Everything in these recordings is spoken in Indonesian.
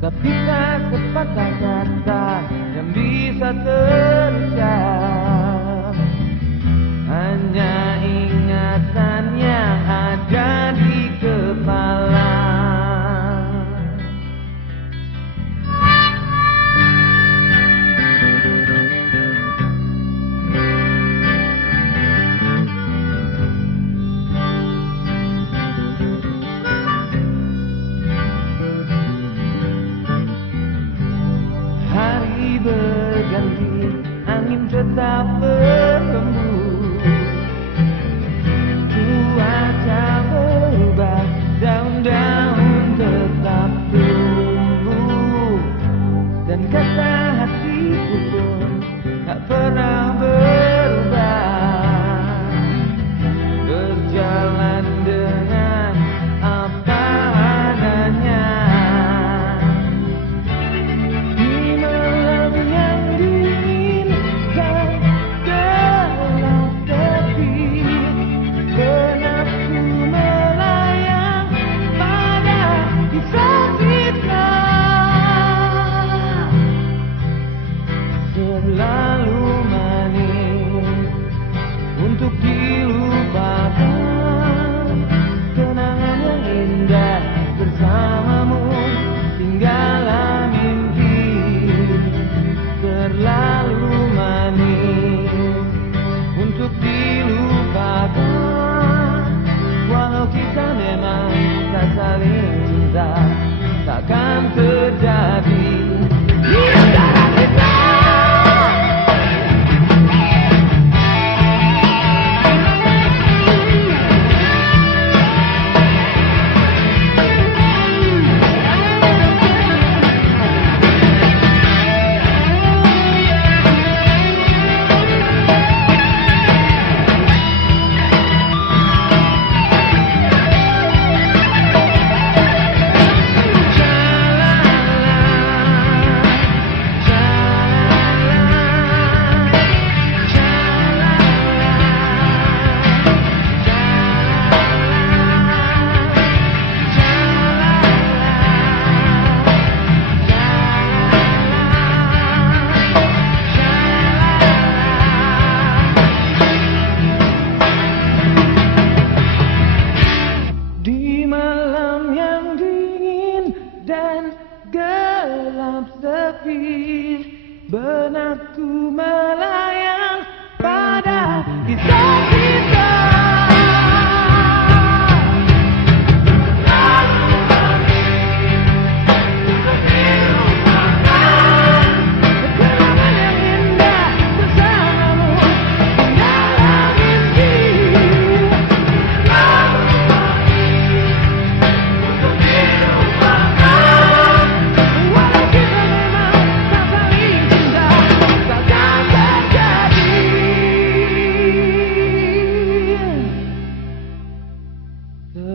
tapi tak sepatah kata yang bisa terucap. Hanya ingatan yang ada di kepala. Hari berganti, angin tetap berhembus, cuaca berubah, daun-daun tetap tumbuh, dan kata hatiku pun tak pernah berubah. Berjalan dengan apa adanya. Terlalu manis untuk dilupakan, kenangan yang indah bersamamu tinggallah mimpi. Terlalu manis untuk dilupakan, walau kita memang tak saling cinta, takkan terjadi. Dan gelap sepi, benakku melayang pada kisah kita.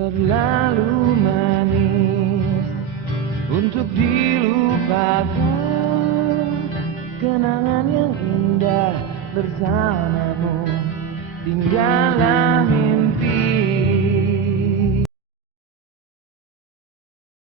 Terlalu manis untuk dilupakan, kenangan yang indah bersamamu tinggallah